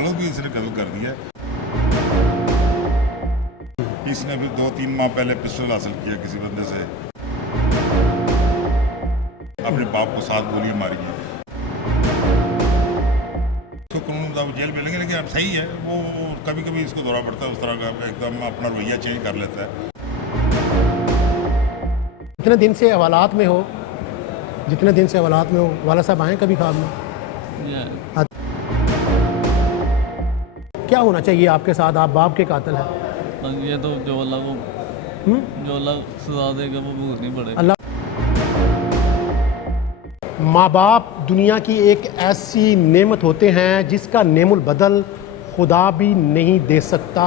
वालों भी इसने कत्ल कर दिया। इसने फिर 2-3 माह पहले पिस्टल हासिल किया किसी बंदे से, अपने बाप को 7 गोलियां मारी हैं। इसको कानून मुताबिक जेल मिलेंगे, लेकिन अब सही है वो कभी कभी इसको दौरा पड़ता है, उस तरह का एकदम अपना रवैया चेंज कर लेता है। जितने दिन से हवालात में हो, वाला साहब आए कभी ख्वाब में? क्या होना चाहिए आपके साथ? आप बाप के कातिल हैं। ये तो जो अल्लाह सजा देगा वो भुगतनी पड़ेगी। अल्लाह, माँ बाप दुनिया की एक ऐसी नेमत होते हैं जिसका नेमुल बदल खुदा भी नहीं दे सकता।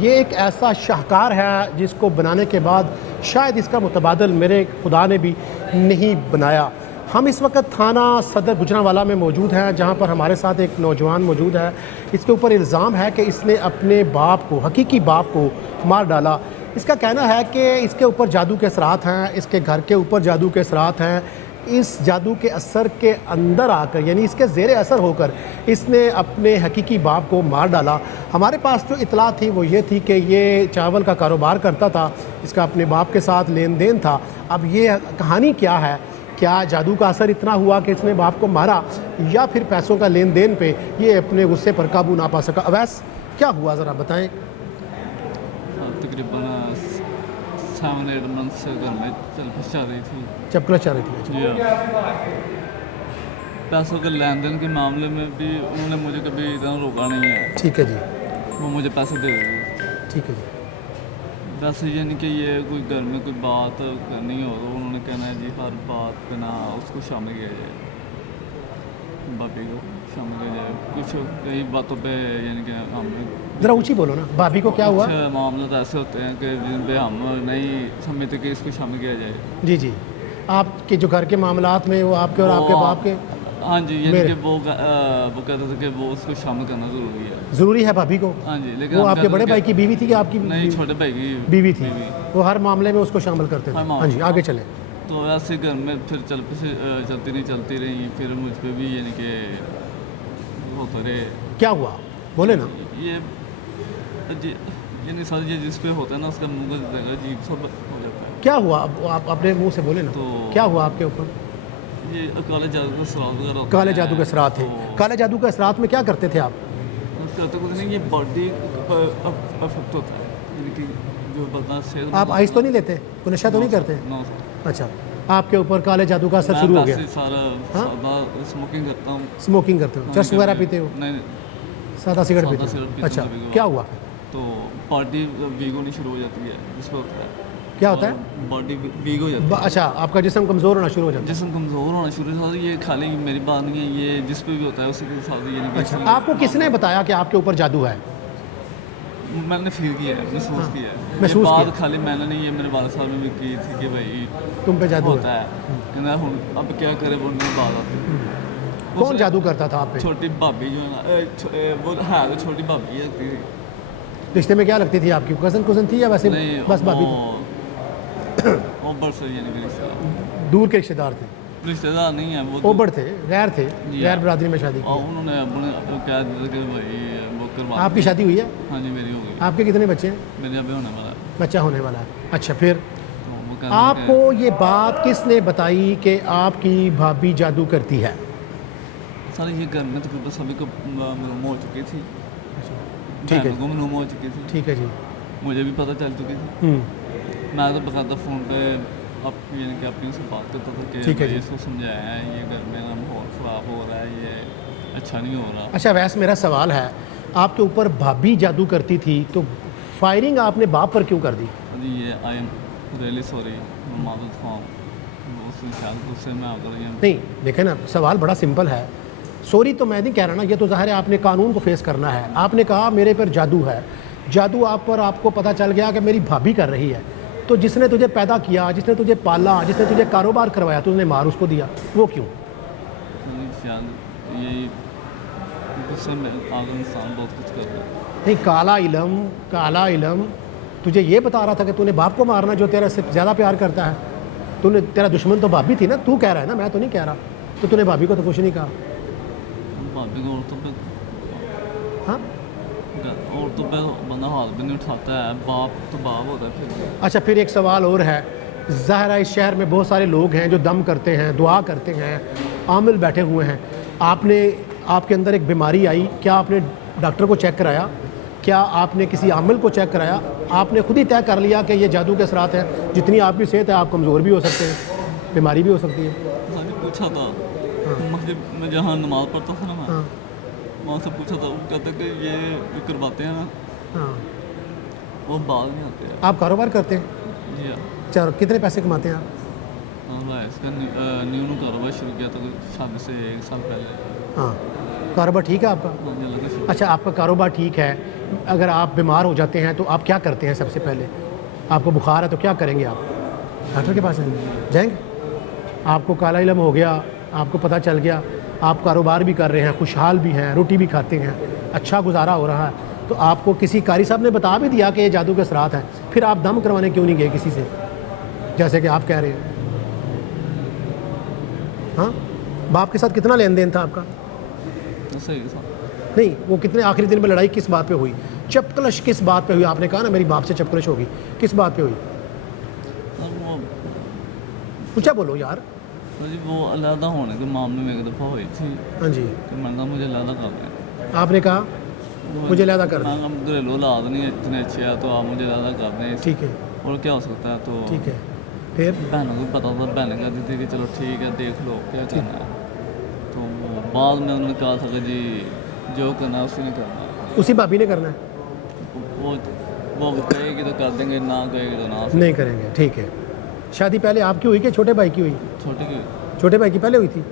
ये एक ऐसा शाहकार है जिसको बनाने के बाद शायद इसका मुतबादल मेरे खुदा ने भी नहीं बनाया। हम इस वक्त थाना सदर गुजरांवाला में मौजूद हैं, जहां पर हमारे साथ एक नौजवान मौजूद है। इसके ऊपर इल्ज़ाम है कि इसने अपने बाप को, हकीकी बाप को मार डाला। इसका कहना है कि इसके ऊपर जादू के असरात हैं, इसके घर के ऊपर जादू के असरात हैं। इस जादू के असर के अंदर आकर, यानी इसके ज़ेरे असर होकर इसने अपने हकीकी बाप को मार डाला। हमारे पास जो इतला थी वो ये थी कि ये चावल का कारोबार करता था, इसका अपने बाप के साथ लेन देन था। अब ये कहानी क्या है? क्या जादू का असर इतना हुआ कि इसने बाप को मारा, या फिर पैसों का लेन देन पे ये अपने गुस्से पर काबू ना पा सका? अवैस, क्या हुआ ज़रा बताएं। तकरीबन 7-8 मंथ से घर में चलपिश चल रही थी। चपकला चाह रही थी? जी हाँ। पैसों के लेन देन के मामले में भी उन्होंने मुझे कभी इतना रोका नहीं है। ठीक है जी। वो मुझे पैसे दे देगी। ठीक है जी। वैसे ये नहीं कि ये कोई घर में कोई बात करनी हो तो उन्होंने कहना है जी हर बात पे ना उसको शामिल किया जाए, भाभी को शामिल किया जाए। कुछ कई बातों पे यानी कि हम ज़रा ऊँची बोलो ना। भाभी को क्या हुआ? कुछ मामले तो ऐसे होते हैं कि जिन पे हम नहीं समझते कि इसको शामिल किया जाए। जी जी। आपके जो घर के मामलात में वो आपके और आपके बाप के? हाँ जी, यानी कि वो कहते थे कि वो उसको शामिल करना ज़रूरी है। ज़रूरी है भाभी को? हाँ जी, लेकिन वो आपके बड़े भाई की बीवी थी कि आपकी? नहीं, छोटे भाई की बीवी थी। वो हर मामले में उसको शामिल करते थे? हाँ जी, आगे चले। तो ऐसे घर में फिर चलती रही। फिर मुझ पर भी यानी कि होते रहे। क्या हुआ बोले ना। ये यानी सर ये जिस पे होता है ना उसका मुँह का अजीब सा हो जाता है। क्या हुआ? अब आप अपने मुंह से बोले ना। तो क्या हुआ आपके ऊपर? ये काले जादू के असरात वगैरह होते काले हैं। जादू के असरात थे। तो काले जादू के असरात में क्या करते थे आप? करते कुछ नहीं, ये बॉडी अफेक्ट होता है, यानी कि जो बंदा सेहत। आप आइस तो नहीं लेते? कोई नशा तो नहीं करते? नो। अच्छा, आपके ऊपर काले जादू का असर शुरू हो गया? सारा स्मोकिंग करता हूँ। स्मोकिंग करते हो? चर्च वगैरह पीते हो? नहीं, सादा सिगरेट पीते सिगरेट हो? पीता हूँ अच्छा, कभी-कभार। क्या हुआ? तो बॉडी वीक होनी शुरू हो जाती है, जिस पर होता है। क्या होता है? बॉडी वीक हो जाती है। अच्छा, आपका जिस्म कमज़ोर होना शुरू हो जाता है? जिस्म कमज़ोर होना शुरू हो जाता है। ये खाली मेरी बात नहीं है, ये जिस पे भी होता है उसी के साथ ये नहीं। अच्छा, आपको किसने बताया कि आपके ऊपर जादू है? मैंने फील किया है, महसूस किया है। महसूस ये बात किया। खाली मैंने नहीं, ये मेरे वाले साहब ने भी की थी कि भाई तुम पे जादू होता है। कहना अब क्या करे, बोलने की बात आती है। कौन जादू करता था आप पे? छोटी भाभी जो है ना, वो है तो छोटी भाभी लगती थी। रिश्ते में क्या लगती थी आपकी? कज़न थी या वैसे नहीं, बस भाभी थी? वो बरस यानी कि रिश्तेदार। दूर के रिश्तेदार थे? रिश्तेदार नहीं है वो, ओबड़ थे, गैर थे, जी गैर हाँ। बरादरी में शादी और की? उन्होंने अपने कह दिया कि भाई वो करवा। आपकी शादी हुई है? हाँ जी, मेरी हो गई। आपके कितने बच्चे हैं? मेरे अभी होने वाला है। बच्चा होने वाला है। अच्छा, फिर तो वो कहते हैं आपको ये बात किसने बताई कि आपकी भाभी जादू करती है? कि सर ये घर में तकरीबन सभी को मालूम हो चुकी थी। ठीक है। को मालूम हो चुकी थी, ठीक है जी। मुझे भी पता चल चुकी थी। मैं तो बकायदा फ़ोन पे यानी कि अपनी से बात करता था कि ठीक है भाई जी। इसको समझाया है, ये घर में ना माहौल ख़राब हो रहा है, ये अच्छा नहीं हो रहा। अच्छा, वैसे मेरा सवाल है, आपके ऊपर भाभी जादू करती थी तो फायरिंग आपने बाप पर क्यों कर दी? जी ये I am really sorry Madad Khan, उससे मैं अगर ये नहीं, देखें ना, सवाल बड़ा सिंपल है। सॉरी तो मैं नहीं कह रहा ना, ये तो ज़ाहिर है आपने कानून को फेस करना है। आपने कहा मेरे पर जादू है, जादू आप पर, आपको पता चल गया कि मेरी भाभी कर रही है, तो जिसने तुझे पैदा किया, जिसने तुझे पाला, जिसने तुझे कारोबार करवाया, तुझने मार उसको दिया, वो क्यों? शायद यही गुस्से में आगे इंसान बहुत कुछ कर रहा है। नहीं, काला इलम तुझे ये बता रहा था कि तूने बाप को मारना जो तेरा से ज़्यादा प्यार करता है। तूने, तेरा दुश्मन तो भाभी थी ना, तू कह रहा है ना, मैं तो नहीं कह रहा। तो तूने भाभी को तो कुछ नहीं कहा? भाभी को औरतों पे हाँ, और तो बंदा हाथ भी नहीं उठाता है, बाप तो बाप होता है फिर भी। अच्छा, फिर एक सवाल और है, ज़ाहिर है इस शहर में बहुत सारे लोग हैं जो दम करते हैं, दुआ करते हैं, आमिल बैठे हुए हैं। आपके अंदर एक बीमारी आई, क्या आपने डॉक्टर को चेक कराया? क्या आपने किसी आमिल को चेक कराया? आपने खुद ही तय कर लिया कि ये जादू के असरात हैं? जितनी आपकी सेहत है आप कमज़ोर भी हो सकते हैं, बीमारी भी हो सकती है। मैंने पूछा था मस्जिद में जहाँ नमाज़ पढ़ता था ना मैं, हाँ वहाँ से पूछा था, वो कहते कि ये करवाते हैं ना, हाँ। वो बाद में आते हैं। आप कारोबार करते हैं? जी हाँ। चलो, कितने पैसे कमाते हैं आप? हाँ, इसका न्यू कारोबार शुरू किया था शादी से 1 साल पहले। हाँ, कारोबार ठीक है आपका? मुझे लगा शुरू। अच्छा, आपका कारोबार ठीक है। अगर आप बीमार हो जाते हैं तो आप क्या करते हैं? सबसे पहले आपको बुखार है तो क्या करेंगे आप? डॉक्टर के पास जाएंगे? आपको काला इलम हो गया, आपको पता चल गया, आप कारोबार भी कर रहे हैं, खुशहाल भी हैं, रोटी भी खाते हैं, अच्छा गुजारा हो रहा है, तो आपको किसी कारी साहब ने बता भी दिया कि ये जादू के असरात हैं, फिर आप दम करवाने क्यों नहीं गए किसी से, जैसे कि आप कह रहे हैं? हाँ, बाप के साथ कितना लेन देन था आपका? सही था। नहीं, वो कितने आखिरी दिन में लड़ाई किस बात पे हुई? चपकलश किस बात पे हुई? आपने कहा ना मेरी बाप से चपकलश होगी, किस बात पे हुई? और वो ऊँचा बोलो यार। जी वो अलहदा होने के मामले में एक दफ़ा हुई थी हाँ जी, कि मैंने कहा मुझे अलहदा कर दें। आपने कहा मुझे अलहदा कर दें। हम घरेलू हालात नहीं इतने अच्छे हैं तो आप मुझे अलहदा कर दें, ठीक है, और क्या हो सकता है। तो ठीक है। फिर बहनों को पता था, बहनें कहती थी कि चलो ठीक है देख लो क्या करना है। तो वो बाद में उन्होंने कहा था कि जी जो करना है उसी ने करना है। उसी भाभी ने करना है? वो कहेगी तो कर देंगे, ना कहेगी तो ना। नहीं करेंगे, ठीक है। शादी पहले आपकी हुई कि छोटे भाई की हुई? छोटे की छोटे भाई की पहले हुई थी।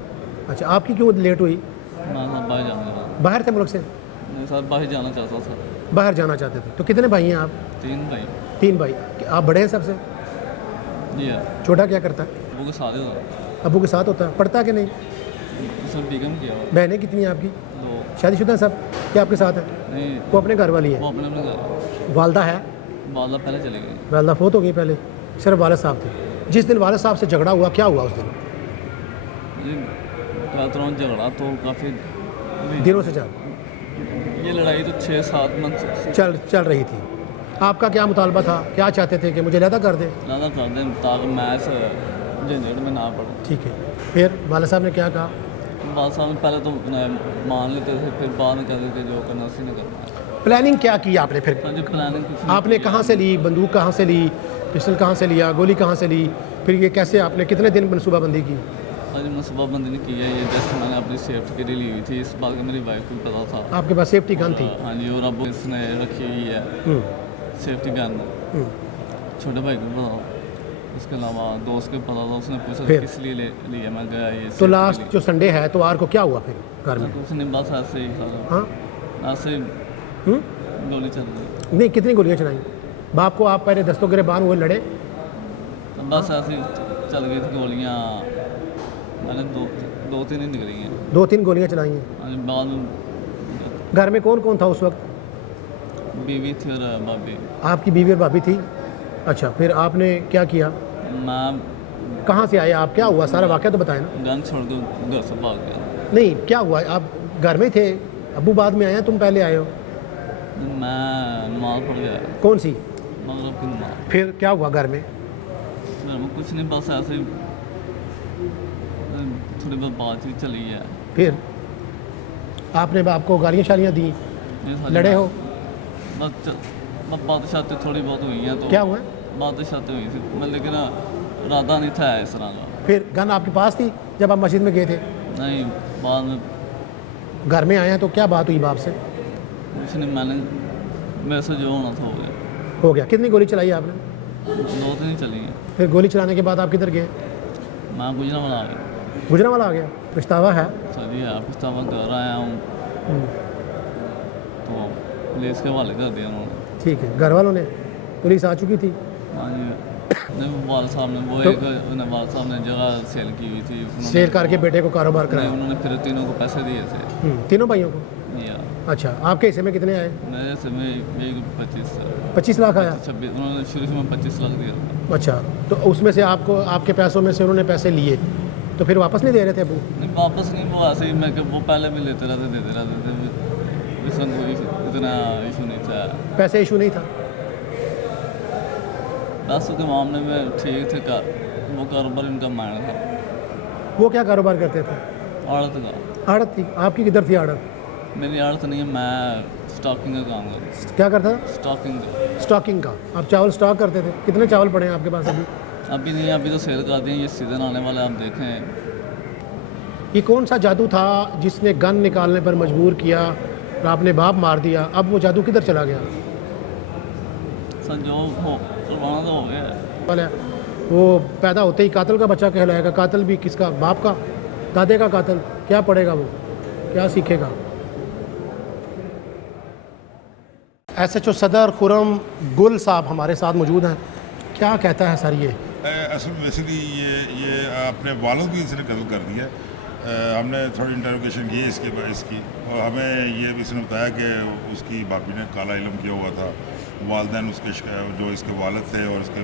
अच्छा, आपकी क्यों लेट हुई? मैं साहब बाहर जाना चाहता बाहर थे मुल्क से? नहीं सर, बाहर जाना चाहता था। बाहर जाना चाहते थे। तो कितने भाई हैं आप? 3 भाई। 3 भाई। आप बड़े हैं सबसे? जी है। छोटा क्या करता है? वो के साथ ही था। अबू के साथ होता है? पढ़ता है कि नहीं? उसने बीगम किया हुआ। बहनें कितनी हैं आपकी? 2। शादीशुदा हैं सब? क्या आपके साथ है? नहीं, वो अपने घर वाली है? वो अपने अपने घर। वालदा है? वाला पहले चले गए। वालदा फोत हो गई पहले, सिर्फ वालिद साहब थे। जिस दिन वालिद साहब से झगड़ा हुआ, क्या हुआ उस दिन? जी कहता हूँ झगड़ा तो काफ़ी दिनों से चल ये लड़ाई तो 6-7 मंथ से चल रही थी। आपका क्या मुतालबा था? क्या चाहते थे कि मुझे अलहदा कर दें? ज़्यादा कर दें ताकि मैं इस झंझट में ना पड़ूँ। ठीक है। फिर वालिद साहब ने क्या कहा? बात साहब ने पहले तो मान लेते थे, फिर बाद में कहते थे जो करना उसी ने करना है। प्लानिंग क्या की आपने फिर? मुझे प्लानिंग कुछ नहीं आपने की। कहाँ से ली? बंदूक कहाँ से ली? पिस्टल कहाँ से लिया? गोली कहाँ से ली? फिर ये कैसे आपने कितने दिन मनसूबाबंदी की? अरे मनसूबाबंदी नहीं की है, ये जस्ट मैंने अपनी सेफ्टी के लिए ली हुई थी। इस बात का मेरी वाइफ को भी पता था। आपके पास सेफ्टी गन थी? हाँ जी, और अब इसने रखी हुई है हम्म, सेफ्टी गन। हम्म। छोटे भाई को पता था, उसके अलावा दोस्त को पता था। उसने पूछा फिर? किस लिए लिया, मैं गया ये तो safety लास्ट के लिए। जो संडे है तो आर को क्या हुआ फिर घर में? कुछ नहीं, बस ऐसे ही सारा हाँ, ऐसे ही हम्म? गोली चल रही। नहीं, कितनी गोलियाँ चलाई? बाप को आप पहले दस्तों गिरबान हुए, लड़े? तो बस ऐसे ही चल गई थी गोलियाँ। मैंने 2-3 ही निकली हैं। 2-3 गोलियाँ चलाई हैं। और बाद में घर में कौन कौन था उस वक्त? बीवी थी और भाभी। आपकी बीवी और भाभी थी? अच्छा, फिर आपने क्या किया? मैं कहाँ से आए आप? क्या हुआ? सारा वाक़या तो बताएं ना। गन छोड़ के घर से भाग गया। नहीं, क्या हुआ? आप घर में थे, अब्बू बाद में आए हैं, तुम पहले आए हो? मैं नमाज पढ़ गया, कौन सी? मगरब की नमाज। फिर क्या हुआ घर में? घर में कुछ नहीं, बस ऐसे ही थोड़ी बहुत बातचीत चली है। फिर आपने बाप को गालियाँ शालियाँ दी? ये सारी लड़े हो? बस बातें शातें थोड़ी बहुत हुई हैं। तो क्या हुआ? बातें शातें हुई थी, मैं लेकिन इरादा नहीं था इस तरह का। फिर गन आपके पास थी जब आप मस्जिद में गए थे? नहीं, बाद में घर में आए हैं तो क्या बात हुई बाप से? कुछ नहीं, मैंने मेरे से जो होना था हो गया। हो गया। कितनी गोली चलाई आपने? 2-3 ही चली हैं। फिर गोली चलाने के बाद आप किधर गए? मैं गुजरा बना गया। गुजरांवाला आ गया? पछतावा है? सर यार पछतावा घर आया हूँ हम्म, तो पुलिस के हवाले कर दिया उन्होंने। ठीक है। घर वालों ने? पुलिस आ चुकी थी? हाँ जी। नहीं, वाल साहब ने वो तो- एक वाल साहब ने जगह सेल की हुई थी। उन्होंने- सेल करके बेटे को कारोबार नहीं, कराया? उन्होंने फिर तीनों को पैसे दिए थे। तीनों भाइयों को? या अच्छा, आपके हिस्से में कितने आए? मेरे से में एक 25 25 लाख आया? 26 उन्होंने शुरू में 25 लाख दिया था। अच्छा, तो उसमें से आपको आपके पैसों में से उन्होंने पैसे लिए तो फिर वापस नहीं दे रहे थे अबू? नहीं वापस नहीं, वो ऐसे ही मैं कि वो पहले भी लेते रहते देते रहते थे। इसमें कोई इतना इशू नहीं था गया। पैसे इशू नहीं था? पैसों के मामले में ठीक थे, वो कारोबार इनका मायना था। वो क्या कारोबार करते थे? आड़त का। आड़त थी आपकी? किधर थी आड़त? मेरी आड़त नहीं है, मैं स्टॉकिंग का काम करता हूँ। क्या करता था? स्टॉकिंग का। स्टॉकिंग का। आप चावल स्टॉक करते थे? कितने चावल पड़े हैं आपके पास अभी? अभी नहीं, अभी तो सेल कर दिए, ये सीज़न आने वाला है, आप देखें। ये कौन सा जादू था जिसने गन निकालने पर मजबूर किया और आपने बाप मार दिया? अब वो जादू किधर चला गया? सर जो हो करवाना तो हो गया है। वाला वो पैदा होते ही कातिल का बच्चा कहलाएगा। कातिल भी किसका? बाप का, दादे का कातिल। क्या पढ़ेगा वो, क्या सीखेगा? SHO सदर खुरम गुल साहब हमारे साथ मौजूद हैं। क्या कहता है सर ये? असल में बेसिकली ये अपने वालों भी इसने कत्ल कर दिया। हमने थोड़ी इंटरोगेशन की इसकी और हमें ये भी इसने बताया कि उसकी भाभी ने काला इल्म किया हुआ था। वालदैन उसके जो इसके वालिद थे और उसके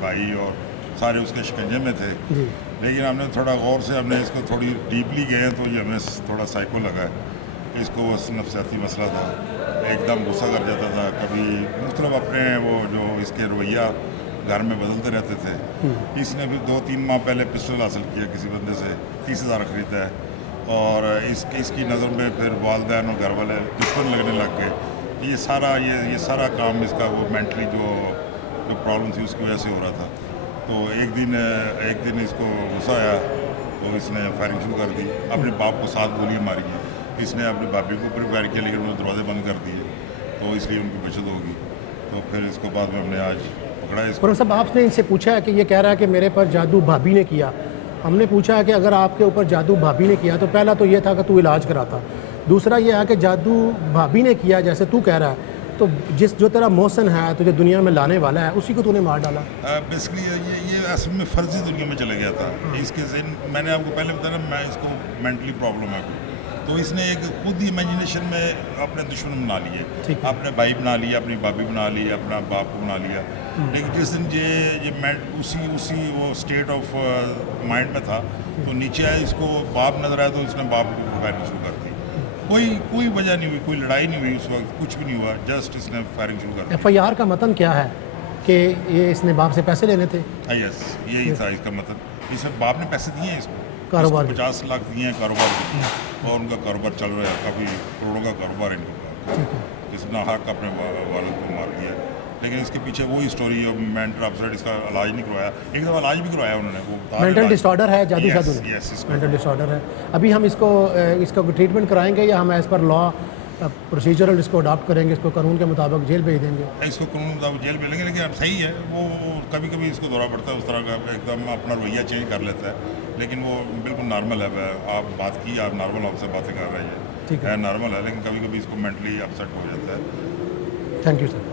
भाई और सारे उसके शिकंजे में थे। जी। लेकिन हमने थोड़ा गौर से हमने इसको थोड़ी डीपली गए तो ये हमें थोड़ा साइको लगा है। इसको बस नफसियाती मसला था, एकदम गुस्सा कर जाता था, कभी मतलब अपने वो जो इसके रवैया घर में बदलते रहते थे। इसने भी 2-3 माह पहले पिस्टल हासिल किया किसी बंदे से, 30,000 ख़रीदा है और इसकी नज़र में फिर वालदैन और घर वाले दुश्मन लगने लग गए। ये सारा काम इसका वो मेंटली जो प्रॉब्लम थी उसकी वजह से हो रहा था। तो एक दिन इसको गुस्सा आया तो इसने फायरिंग शुरू कर दी। अपने बाप को 7 गोलियाँ मारी हैं। इसने अपनी भाभी को ऊपर फायर किया लेकिन उन्होंने दरवाजे बंद कर दिए, तो इसलिए उनकी बचत होगी। तो फिर इसको बाद में हमने आज पकड़ा इसको। खुरम साहब आपने इनसे पूछा है कि ये कह रहा है कि मेरे पर जादू भाभी ने किया। हमने पूछा है कि अगर आपके ऊपर जादू भाभी ने किया तो पहला तो ये था कि तू इलाज कराता, दूसरा ये है कि जादू भाभी ने किया जैसे तू कह रहा है, तो जो तेरा मौसन है तुझे दुनिया में लाने वाला है उसी को तूने मार डाला। बेसिकली ये असल में फर्जी दुनिया में चला गया था। इसके मैंने आपको पहले बताया ना, मैं इसको मेंटली प्रॉब्लम है, तो इसने एक खुद ही इमेजिनेशन में अपने दुश्मन बना लिए, अपने भाई बना लिया, अपनी भाभी बना ली, अपना बाप को बना लिया। लेकिन जिस दिन ये उसी वो स्टेट ऑफ माइंड में था तो नीचे आया, इसको बाप नजर आया तो इसने बाप को फायरिंग शुरू कर दी। कोई वजह नहीं हुई, कोई लड़ाई नहीं हुई, उस वक्त कुछ भी नहीं हुआ, जस्ट इसने फायरिंग शुरू कर दी। FIR का मतन क्या है कि ये इसने बाप से पैसे लेने थे? यस, यही था इसका मतलब। इसे बाप ने पैसे दिए हैं इसको, कारोबार 50 लाख दिए हैं कारोबार के, और उनका कारोबार चल रहा है, काफ़ी करोड़ों का कारोबार है इनका। इसने हक अपने वालिद को मार दिया, लेकिन इसके पीछे वही स्टोरी है। मेंटल अपसेट, इसका इलाज नहीं करवाया, एक दफ़ा इलाज भी करवाया उन्होंने। वो मेंटल डिसऑर्डर है जादू Yes, जादू? yes, इसको। मेंटल डिसऑर्डर है। अभी हम इसका ट्रीटमेंट कराएंगे या हम एज़ पर लॉ प्रोसीजरल इसको अडॉप्ट करेंगे, इसको कानून के मुताबिक जेल भेज देंगे? इसको कानून मुताबिक जेल मिलेंगे, लेकिन अब सही है वो कभी कभी इसको दौरा पड़ता है, उस तरह का एकदम अपना रवैया चेंज कर लेता है, लेकिन वो बिल्कुल नॉर्मल है। आप बात की, आप नॉर्मल आपसे बातें कर रही ठीक है नॉर्मल है, लेकिन कभी कभी इसको मेंटली अपसेट हो जाता है। Thank you sir.